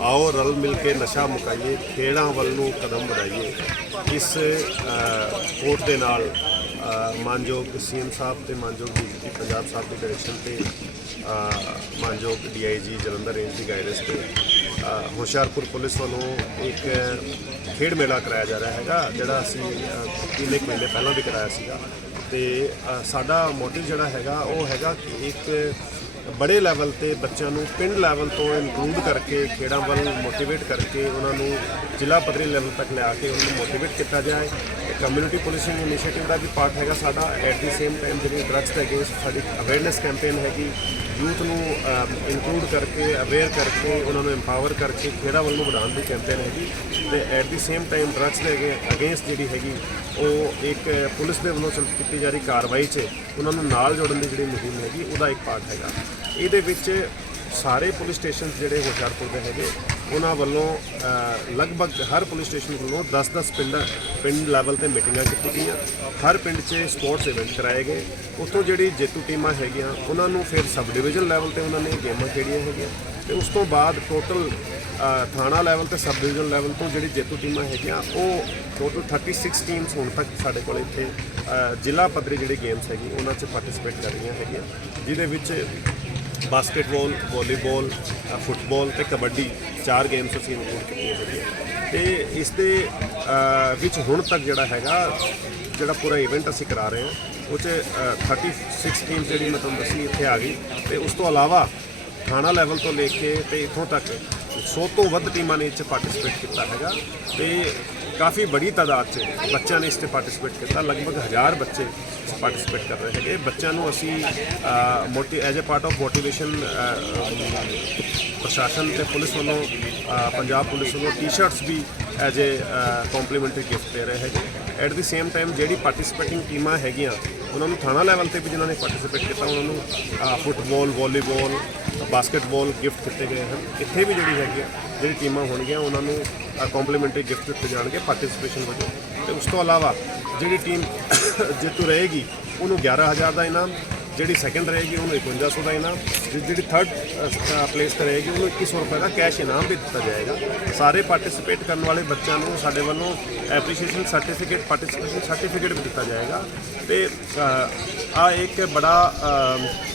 ਆਓ ਰਲ ਮਿਲ ਕੇ ਨਸ਼ਾ ਮੁਕਾਈਏ ਖੇੜਾਂ ਵੱਲ ਨੂੰ ਕਦਮ ਵਧਾਈਏ। ਇਸ ਅ, ਕੋਟ ਦੇ ਨਾਲ ਅ, ਮਾਨਯੋਗ ਸੀਐਮ ਸਾਹਿਬ ਤੇ ਮਾਨਯੋਗ ਡੀਜੀਪੀ ਪੰਜਾਬ ਸਾਹਿਬ ਦੇ ਡਾਇਰੈਕਸ਼ਨ ਤੇ ਅ, ਮਾਨਯੋਗ ਡੀਆਈਜੀ ਜਲੰਧਰ ਰੇਂਜ ਦੀ ਗਾਈਡੈਂਸ ਤੇ ਹੁਸ਼ਿਆਰਪੁਰ ਪੁਲਿਸ ਵੱਲੋਂ ਇੱਕ ਖੇਡ ਮੇਲਾ ਕਰਾਇਆ ਜਾ ਰਿਹਾ ਹੈਗਾ ਜਿਹੜਾ ਅਸੀਂ ਅ, ਤਿੰਨ ਇੱਕ ਮਹੀਨੇ ਪਹਿਲਾਂ ਵੀ ਕਰਾਇਆ ਸੀਗਾ। ਤੇ ਸਾਡਾ ਮੋਟਿਵ ਜਿਹੜਾ ਹੈਗਾ, ਉਹ ਹੈਗਾ ਕਿ ਇੱਕ ਬੜੇ ਲੈਵਲ ਤੇ ਬੱਚਿਆਂ ਨੂੰ ਪਿੰਡ ਲੈਵਲ ਤੋਂ ਇਨਕਲੂਡ ਕਰਕੇ ਖੇਡਾਂ ਵੱਲ ਮੋਟੀਵੇਟ ਕਰਕੇ ਉਹਨਾਂ ਨੂੰ ਜ਼ਿਲ੍ਹਾ ਪੱਧਰੀ ਲੈਵਲ ਤੱਕ ਲਿਆ ਕੇ ਉਹਨਾਂ ਨੂੰ ਮੋਟੀਵੇਟ ਕੀਤਾ ਜਾਏ। ਕਮਿਊਨਿਟੀ ਪੁਲਿਸਿੰਗ ਇਨੀਸ਼ੀਏਟਿਵ ਦਾ ਵੀ ਪਾਰਟ ਹੈਗਾ ਸਾਡਾ। ਐਟ ਦੀ ਸੇਮ ਟਾਈਮ ਜਿਹੜੀ ਡਰੱਗਸ ਦੇ ਅਗੇਂਸਟ ਸਾਡੀ ਅਵੇਅਰਨੈਸ ਕੈਂਪੇਨ ਹੈਗੀ। ਯੂਥ ਨੂੰ ਇਨਕਲੂਡ ਕਰਕੇ ਅਵੇਅਰ ਕਰਕੇ, ਉਹਨਾਂ ਨੂੰ ਐਮਪਾਵਰ ਕਰਕੇ ਖੇਡਾਂ ਵੱਲ ਨੂੰ ਵਧਾਉਣ ਦੀ ਕੈਂਪੇਨ ਹੈਗੀ ਤੇ at the same time drugs ਦੇ ਅਗੇਂਸਟ ਜਿਹੜੀ ਹੈਗੀ, ਉਹ ਇੱਕ ਪੁਲਿਸ ਦੇ ਵੱਲੋਂ ਚਲ ਕੀਤੀ ਜਾ ਰਹੀ ਕਾਰਵਾਈ 'ਚ ਉਹਨਾਂ ਨੂੰ ਨਾਲ ਜੋੜਨ ਦੀ ਜਿਹੜੀ ਮੁਹਿੰਮ ਹੈਗੀ, ਉਹਦਾ ਇੱਕ ਪਾਰਟ ਹੈਗਾ। ਇਹਦੇ ਵਿੱਚ ਸਾਰੇ ਪੁਲਿਸ ਸਟੇਸ਼ਨ ਜਿਹੜੇ ਹੁਸ਼ਿਆਰਪੁਰ ਦੇ ਹੈਗੇ ਉਹਨਾਂ ਵੱਲੋਂ ਲਗਭਗ ਹਰ ਪੁਲਿਸ ਸਟੇਸ਼ਨ ਵੱਲੋਂ 10-10 ਪਿੰਡ ਪਿੰਡ ਲੈਵਲ ਤੇ ਮੀਟਿੰਗਾਂ ਕੀਤੀ ਗਈਆਂ। ਹਰ ਪਿੰਡ 'ਚ ਸਪੋਰਟਸ ਇਵੈਂਟ ਕਰਾਏ ਗਏ। ਉੱਥੋਂ ਜਿਹੜੀ ਜੇਤੂ ਟੀਮਾਂ ਹੈਗੀਆਂ, ਉਹਨਾਂ ਨੂੰ ਫਿਰ ਸਬ ਡਿਵੀਜ਼ਨ ਲੈਵਲ ਤੇ ਉਹਨਾਂ ਨੇ ਗੇਮਾਂ ਖੇਡੀਆਂ ਹੈਗੀਆਂ। ਤੇ ਉਸ ਤੋਂ ਬਾਅਦ ਟੋਟਲ ਥਾਣਾ ਲੈਵਲ ਤੇ ਸਬ ਡਿਵੀਜ਼ਨ ਲੈਵਲ ਤੋਂ ਜਿਹੜੀ ਜੇਤੂ ਟੀਮਾਂ ਹੈਗੀਆਂ, ਉਹ ਟੋਟਲ 36 ਟੀਮਸ ਹੁਣ ਤੱਕ ਸਾਡੇ ਕੋਲ ਇੱਥੇ ਜ਼ਿਲ੍ਹਾ ਪੱਧਰੀ ਜਿਹੜੀ ਗੇਮਸ ਹੈਗੀ, ਉਹਨਾਂ 'ਚ ਪਾਰਟਿਸਿਪੇਟ ਕਰ ਰਹੀਆਂ ਹੈਗੀਆਂ। ਜਿਹਦੇ ਵਿੱਚ ਬਾਸਕਟਬਾਲ ਵਾਲੀਬਾਲ ਅ, ਫੁੱਟਬਾਲ ਤੇ ਕਬੱਡੀ ਚਾਰ ਗੇਮਸ ਅਸੀਂ ਇਨਕਲੂਡ ਕੀਤੀਆਂ ਹੈਗੀਆਂ ਤੇ ਇਸ ਦੇ ਵਿੱਚ ਹੁਣ ਤੱਕ ਜਿਹੜਾ ਹੈਗਾ ਜਿਹੜਾ ਪੂਰਾ ਇਵੈਂਟ ਅਸੀਂ ਕਰਾ ਰਹੇ ਹਾਂ ਉਹ 'ਚ ਅ, 36 ਟੀਮ ਜਿਹੜੀ ਮੈਂ ਤੁਹਾਨੂੰ ਦੱਸੀ ਇੱਥੇ ਆ ਗਈ। ਤੇ ਉਸ ਤੋਂ ਇਲਾਵਾ ਥਾਣਾ ਲੈਵਲ ਤੋਂ ਲੈ ਕੇ ਤੇ ਇੱਥੋਂ ਤੱਕ 100 ਤੋਂ ਵੱਧ ਟੀਮਾਂ ਨੇ ਇਹ 'ਚ ਪਾਰਟਿਸਿਪੇਟ ਕੀਤਾ ਹੈਗਾ। ਤੇ ਕਾਫੀ ਬੜੀ ਤਾਦਾਦ 'ਚ ਬੱਚਿਆਂ ਨੇ ਇਸ 'ਤੇ ਪਾਰਟਿਸਿਪੇਟ ਕੀਤਾ। ਲਗਭਗ ਹਜ਼ਾਰ ਬੱਚੇ ਪਾਰਟਿਸਿਪੇਟ ਕਰ ਰਹੇ ਹੈਗੇ। ਬੱਚਿਆਂ ਨੂੰ ਅਸੀਂ ਮੋਟੀ as a part of motivation ਪ੍ਰਸ਼ਾਸਨ ਤੇ ਪੁਲਿਸ ਵੱਲੋਂ ਪੰਜਾਬ ਪੁਲਿਸ ਵੱਲੋਂ ਟੀ-ਸ਼ਰਟਸ ਵੀ ਐਜ਼ ਅ ਕੰਪਲੀਮੈਂਟਰੀ ਗਿਫਟ ਦੇ ਰਹੇ ਹੈਗੇ। ਐਟ ਦੀ ਸੇਮ ਟਾਈਮ ਜਿਹੜੀ ਪਾਰਟਿਸਿਪੇਟਿੰਗ ਟੀਮਾਂ ਹੈਗੀਆਂ ਉਹਨਾਂ ਨੂੰ ਥਾਣਾ ਲੈਵਲ ਤੇ ਵੀ ਜਿਨ੍ਹਾਂ ਨੇ ਪਾਰਟਿਸਿਪੇਟ ਕੀਤਾ ਉਹਨਾਂ ਨੂੰ ਅ, ਫੁੱਟਬਾਲ ਵਾਲੀਬਾਲ ਬਾਸਕਟਬਾਲ ਗਿਫਟ ਦਿੱਤੇ ਗਏ ਹਨ। ਇੱਥੇ ਵੀ ਜਿਹੜੀ ਹੈਗੀ ਆ, ਜਿਹੜੀ ਟੀਮਾਂ ਹੋਣਗੀਆਂ ਉਹਨਾਂ ਨੂੰ ਕੰਪਲੀਮੈਂਟਰੀ ਗਿਫਟ ਦਿੱਤੇ ਜਾਣਗੇ ਪਾਰਟਿਸਿਪੇਸ਼ਨ ਵਜੋਂ। ਤੇ ਉਸ ਤੋਂ ਇਲਾਵਾ ਜਿਹੜੀ ਟੀਮ ਜੇਤੂ ਰਹੇਗੀ, ਉਹਨੂੰ 11000 ਦਾ ਇਨਾਮ ਜਿਹੜੀ ਸੈਕੰਡ ਰਹੇਗੀ ਉਹਨੂੰ 5100 ਦਾ ਇਨਾਮ, ਜਿ- ਜਿਹੜੀ ਥਰਡ ਪਲੇਸ ਤੇ ਰਹੇਗੀ ਉਹਨੂੰ 2100 ਰੁਪਏ ਦਾ ਕੈਸ਼ ਇਨਾਮ ਵੀ ਦਿੱਤਾ ਜਾਏਗਾ। ਸਾਰੇ ਪਾਰਟਿਸਿਪੇਟ ਕਰਨ ਵਾਲੇ ਬੱਚਿਆਂ ਨੂੰ ਸਾਡੇ ਵੱਲੋਂ ਐਪਰੀਸ਼ੀਏਸ਼ਨ ਸਰਟੀਫਿਕੇਟ ਪਾਰਟਿਸਿਪੇਸ਼ਨ ਸਰਟੀਫਿਕੇਟ ਵੀ ਦਿੱਤਾ ਜਾਏਗਾ। ਤੇ ਆ ਇੱਕ ਬੜਾ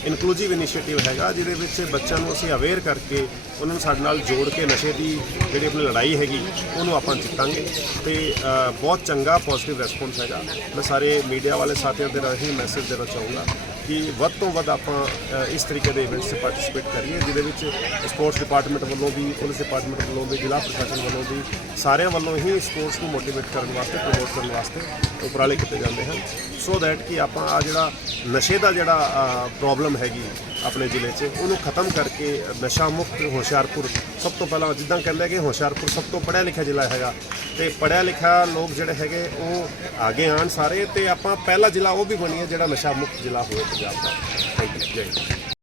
ਇਨਕਲੂਸਿਵ ਇਨੀਸ਼ੀਏਟਿਵ ਹੈਗਾ, ਜਿਹਦੇ ਵਿੱਚ ਬੱਚਿਆਂ ਨੂੰ ਅਸੀਂ ਅਵੇਅਰ ਕਰਕੇ ਉਹਨਾਂ ਨੂੰ ਸਾਡੇ ਨਾਲ ਜੋੜ ਕੇ ਨਸ਼ੇ ਦੀ ਜਿਹੜੀ ਆਪਣੀ ਲੜਾਈ ਹੈਗੀ, ਉਹਨੂੰ ਆਪਾਂ ਜਿੱਤਾਂਗੇ। ਤੇ ਬਹੁਤ ਚੰਗਾ ਪੋਜ਼ਿਟਿਵ ਰਿਸਪੌਂਸ ਹੈਗਾ। ਮੈਂ ਸਾਰੇ ਮੀਡੀਆ ਵਾਲੇ ਸਾਥੀਆਂ ਦੇ ਰਾਹੀਂ ਮੈਸੇਜ ਦੇਣਾ ਚਾਹੂੰਗਾ ਕਿ ਵੱਧ ਤੋਂ ਵੱਧ ਆਪਾਂ ਇਸ ਤਰੀਕੇ ਦੇ ਇਵੈਂਟਸ 'ਚ ਪਾਰਟਿਸਿਪੇਟ ਕਰੀਏ, ਜਿਹਦੇ ਵਿੱਚ ਸਪੋਰਟਸ ਡਿਪਾਰਟਮੈਂਟ ਵੱਲੋਂ ਵੀ ਪੁਲਿਸ ਡਿਪਾਰਟਮੈਂਟ ਵੱਲੋਂ ਵੀ, ਜ਼ਿਲ੍ਹਾ ਪ੍ਰਸ਼ਾਸਨ ਵੱਲੋਂ ਵੀ ਸਾਰਿਆਂ ਵੱਲੋਂ ਹੀ ਸਪੋਰਟਸ ਨੂੰ ਮੋਟੀਵੇਟ ਕਰਨ ਵਾਸਤੇ ਪ੍ਰਮੋਟ ਕਰਨ ਵਾਸਤੇ ਉਪਰਾਲੇ ਕੀਤੇ ਜਾਂਦੇ ਹਨ। ਸੋ ਦੈਟ ਕਿ ਆਪਾਂ ਆ ਜਿਹੜਾ ਨਸ਼ੇ ਦਾ ਜਿਹੜਾ ਪ੍ਰੋਬਲਮ ਹੈਗੀ ਆਪਣੇ ਜ਼ਿਲ੍ਹੇ 'ਚ, ਉਹਨੂੰ ਖਤਮ ਕਰਕੇ ਨਸ਼ਾ ਮੁਕਤ ਹੁਸ਼ਿਆਰਪੁਰ, ਸਭ ਤੋਂ ਪਹਿਲਾਂ ਜਿੱਦਾਂ ਕਹਿੰਦੇ ਕਿ ਹੁਸ਼ਿਆਰਪੁਰ ਸਭ ਤੋਂ ਪੜ੍ਹਿਆ ਲਿਖਿਆ ਜ਼ਿਲ੍ਹਾ ਹੈਗਾ। ਤੇ ਪੜ੍ਹਿਆ ਲਿਖਿਆ ਲੋਕ ਜਿਹੜੇ ਹੈਗੇ, ਉਹ ਆਗੇ ਆਣ ਸਾਰੇ, ਤੇ ਆਪਾਂ ਪਹਿਲਾ ਜ਼ਿਲ੍ਹਾ ਉਹ ਵੀ ਬਣੀਏ ਜਿਹੜਾ ਨਸ਼ਾ ਮੁਕਤ ਜ਼ਿਲ੍ਹਾ ਹੋਵੇ ਪੰਜਾਬ ਦਾ ਥੈਂਕ ਯੂ ਜੈ ਹਿੰਦ